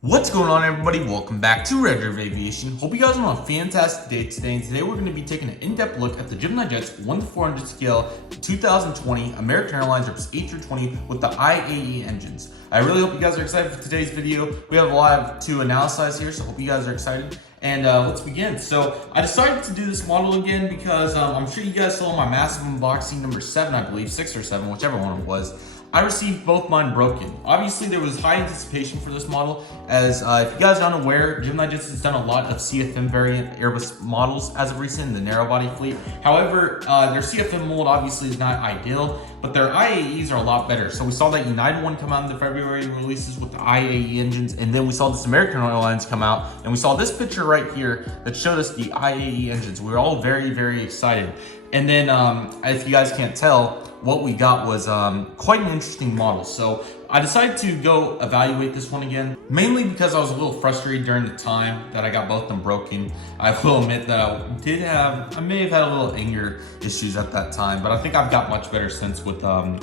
What's going on, everybody? Welcome back to Redriveraviation. Hope you guys are on a fantastic day today. And today we're going to be taking an in-depth look at the GeminiJets 1-400 scale 2020 American Airlines Airbus A320 with the IAE engines. I really hope you guys are excited for today's video. We have a lot to analyze here, so hope you guys are excited. And let's begin. So I decided to do this model again because I'm sure you guys saw my massive unboxing number 7, I believe, 6 or 7, whichever one it was. I received both mine broken. Obviously, there was high anticipation for this model, as if you guys aren't aware, GeminiJets has done a lot of CFM variant Airbus models as of recent in the narrow body fleet. However, their CFM mold obviously is not ideal, but their IAEs are a lot better. So we saw that United one come out in the February releases with the IAE engines, and then we saw this American Airlines come out, and we saw this picture right here that showed us the IAE engines. We were all very, very excited. And then, if you guys can't tell, what we got was quite an interesting model. So I decided to go evaluate this one again, mainly because I was a little frustrated during the time that I got both of them broken. I will admit that I may have had a little anger issues at that time, but I think I've got much better since with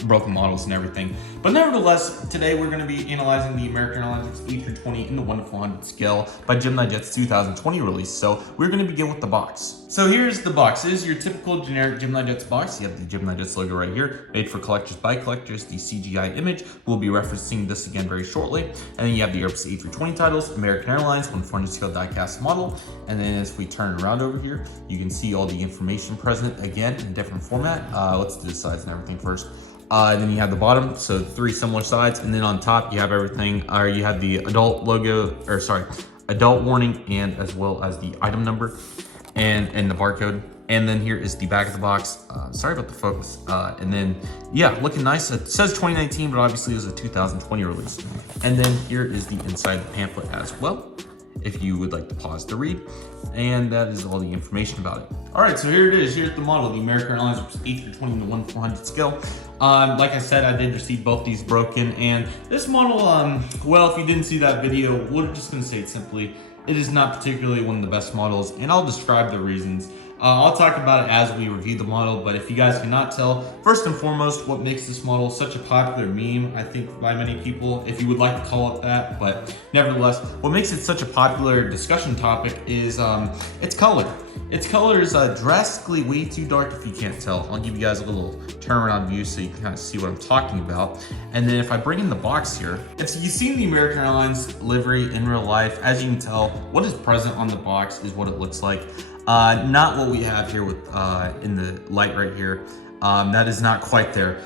broken models and everything. But nevertheless, today we're going to be analyzing the American Airlines A320 in the 1-400 scale by GeminiJets 2020 release. So we're going to begin with the box. So here's the box. This is your typical generic GeminiJets box. You have the GeminiJets logo right here, made for collectors by collectors. The CGI image, we'll be referencing this again very shortly. And then you have the Airbus A320 titles, American Airlines 1-400 scale die-cast model. And then as we turn around over here, you can see all the information present again in different format. Let's do the sides and everything first. And then you have the bottom, so 3 similar sides, and then on top you have everything, or you have the adult logo, or sorry, adult warning, and as well as the item number and the barcode. And then here is the back of the box. Sorry about the focus. And then, yeah, looking nice. It says 2019, but obviously it was a 2020 release. And then here is the inside the pamphlet as well, if you would like to pause to read. And that is all the information about it. All right, so here it is. Here's the model, the American Airlines A320 in the 1-400 scale. Like I said, I did receive both these broken. And this model, well, if you didn't see that video, we're just gonna say it simply. It is not particularly one of the best models, and I'll describe the reasons. I'll talk about it as we review the model, but if you guys cannot tell, first and foremost, what makes this model such a popular meme, I think, by many people, if you would like to call it that, but nevertheless, what makes it such a popular discussion topic is its color. Its color is drastically way too dark if you can't tell. I'll give you guys a little turnaround view so you can kind of see what I'm talking about. And then if I bring in the box here, if you've seen the American Airlines livery in real life, as you can tell, what is present on the box is what it looks like. Not what we have here with in the light right here. That is not quite there.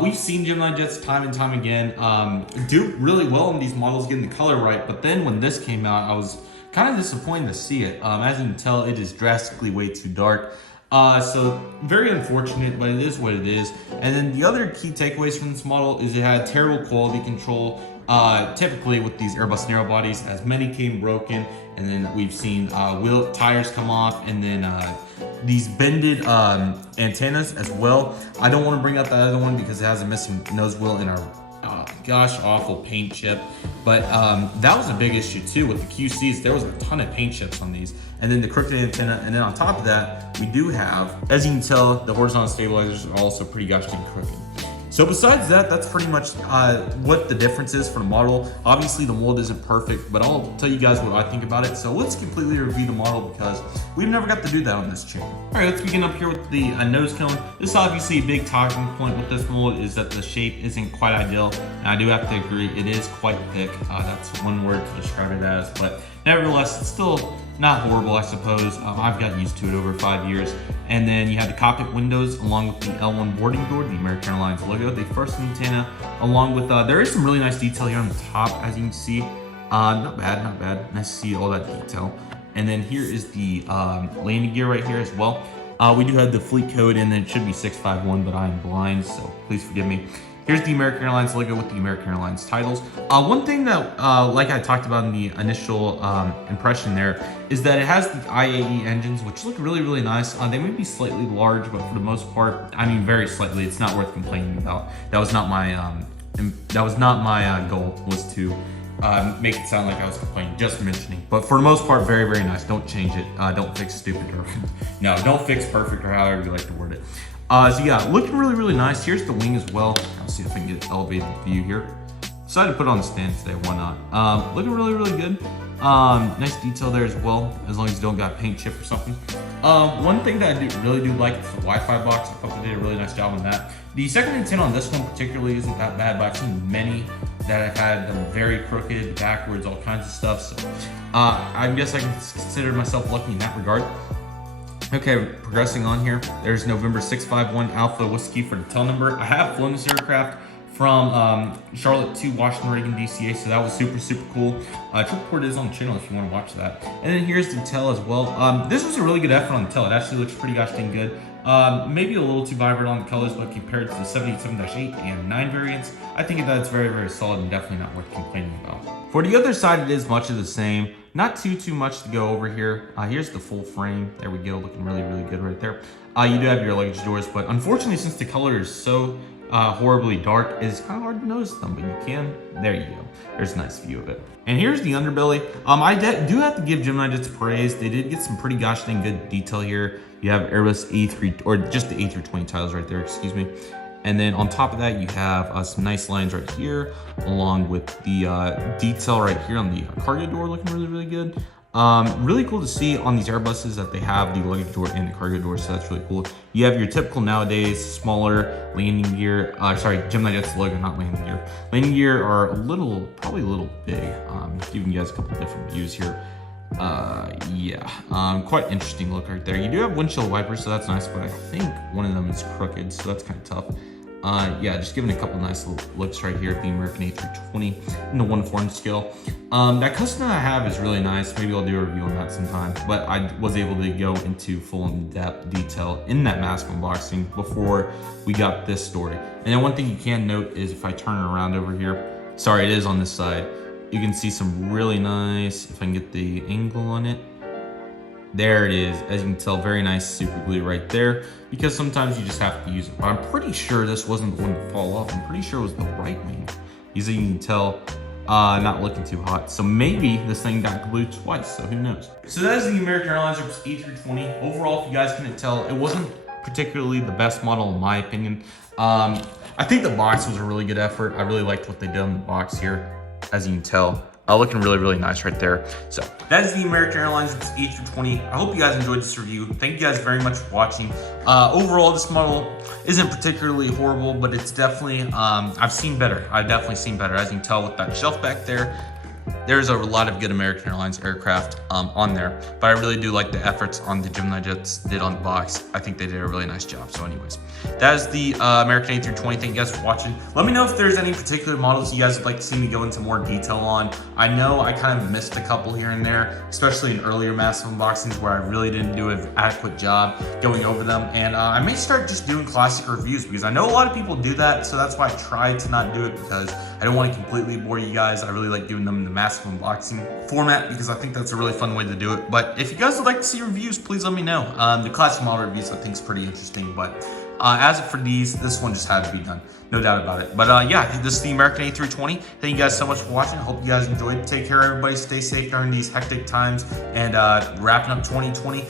We've seen GeminiJets time and time again do really well in these models getting the color right, but then when this came out, I was kind of disappointed to see it. As you can tell, it is drastically way too dark. So very unfortunate, but it is what it is. And then the other key takeaways from this model is it had terrible quality control. Typically with these Airbus narrow bodies, as many came broken, and then we've seen wheel tires come off, and then these bended antennas as well. I don't want to bring out the other one because it has a missing nose wheel in our gosh awful paint chip, but that was a big issue too with the QCs. There was a ton of paint chips on these, and then the crooked antenna, and then on top of that we do have, as you can tell, the horizontal stabilizers are also pretty gosh dang crooked. So besides that, that's pretty much what the difference is for the model. Obviously the mold isn't perfect, but I'll tell you guys what I think about it. So let's completely review the model because we've never got to do that on this channel. All right, let's begin up here with the nose cone. This is obviously a big talking point with this mold is that the shape isn't quite ideal. And I do have to agree, it is quite thick. That's one word to describe it as, but nevertheless, it's still not horrible, I suppose. I've gotten used to it over 5 years. And then you have the cockpit windows along with the L1 boarding door, the American Airlines logo, the first antenna, along with, there is some really nice detail here on the top, as you can see. Not bad, not bad. Nice to see all that detail. And then here is the landing gear right here as well. We do have the fleet code, and then it should be 651, but I am blind, so please forgive me. Here's the American Airlines logo with the American Airlines titles. One thing that, like I talked about in the initial impression there, is that it has the IAE engines, which look really, really nice. They may be slightly large, but for the most part, I mean, very slightly. It's not worth complaining about. That was not my goal, was to make it sound like I was complaining, just mentioning. But for the most part, very, very nice. Don't change it. Don't fix stupid or no, don't fix perfect or however you like to word it. So yeah, looking really, really nice. Here's the wing as well. I'll see if I can get an elevated view here. decided to put it on the stand today, why not? Looking really, really good. Nice detail there as well, as long as you don't got paint chip or something. One thing that I really do like is the Wi-Fi box. I thought they did a really nice job on that. The second intent on this one particularly isn't that bad, but I've seen many that have had them very crooked, backwards, all kinds of stuff. So I guess I can consider myself lucky in that regard. Okay, progressing on here. There's November 651 Alpha Whiskey for the tail number. I have flown this aircraft from Charlotte to Washington Reagan DCA, so that was super, super cool. Trip report is on the channel if you want to watch that. And then here's the tail as well. This was a really good effort on the tail. It actually looks pretty gosh dang good. Maybe a little too vibrant on the colors, but compared to the 787-8 and 9 variants, I think that's very, very solid and definitely not worth complaining about. For the other side, it is much of the same. Not too much to go over here. Here's the full frame. There we go, looking really, really good right there. You do have your luggage doors, but unfortunately, since the color is so horribly dark, it's kind of hard to notice them, but you can. There you go. There's a nice view of it. And here's the underbelly. I do have to give GeminiJets praise. They did get some pretty gosh dang good detail here. You have Airbus A3, or just the A320 tiles right there, excuse me. And then on top of that, you have some nice lines right here, along with the detail right here on the cargo door, looking really, really good. Really cool to see on these Airbuses that they have the luggage door and the cargo door, so that's really cool. You have your typical nowadays smaller landing gear. Sorry, GeminiJets logo, not landing gear. Landing gear are probably a little big. Giving you guys a couple different views here. Quite interesting look right there. You do have windshield wipers, so that's nice, but I think one of them is crooked, so that's kind of tough. Just giving a couple nice little looks right here at the American A320 in the 1/4 scale. That custom I have is really nice. Maybe I'll do a review on that sometime, but I was able to go into full in-depth detail in that mask unboxing before we got this story. And then one thing you can note is if I turn it around over here, sorry, it is on this side, you can see some really nice, if I can get the angle on it, there it is. As you can tell, very nice super glue right there, because sometimes you just have to use it. But I'm pretty sure this wasn't the one to fall off. I'm pretty sure it was the right wing. As you can tell, not looking too hot. So maybe this thing got glued twice, so who knows. So that is the American Airlines Airbus A320. Overall, if you guys couldn't tell, it wasn't particularly the best model in my opinion. I think the box was a really good effort. I really liked what they did on the box here, as you can tell. Looking really, really nice right there. So that is the American Airlines A320. I hope you guys enjoyed this review. Thank you guys very much for watching. Overall, this model isn't particularly horrible, but it's definitely, I've seen better. I've definitely seen better. As you can tell with that shelf back there, there's a lot of good American Airlines aircraft on there, but I really do like the efforts on the GeminiJets did on the box. I think they did a really nice job. So anyways, that is the American A320. Thank you guys for watching. Let me know if there's any particular models you guys would like to see me go into more detail on. I know I kind of missed a couple here and there, especially in earlier massive unboxings where I really didn't do an adequate job going over them. And I may start just doing classic reviews, because I know a lot of people do that. So that's why I try to not do it, because I don't want to completely bore you guys. I really like doing them in the massive unboxing format, because I think that's a really fun way to do it. But if you guys would like to see reviews, please let me know. The classic model reviews I think is pretty interesting, but as for these, this one just had to be done, no doubt about it. But this is the American A320. Thank you guys so much for watching. I hope you guys enjoyed. Take care, everybody. Stay safe during these hectic times, and wrapping up 2020,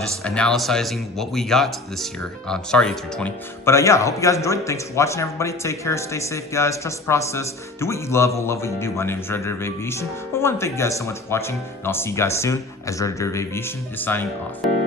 just analyzing what we got this year. Sorry, A320. But I hope you guys enjoyed. Thanks for watching, everybody. Take care, stay safe, guys. Trust the process. Do what you love. We'll love what you do. My name is Redriveraviation. I want to thank you guys so much for watching, and I'll see you guys soon as Redriveraviation is signing off.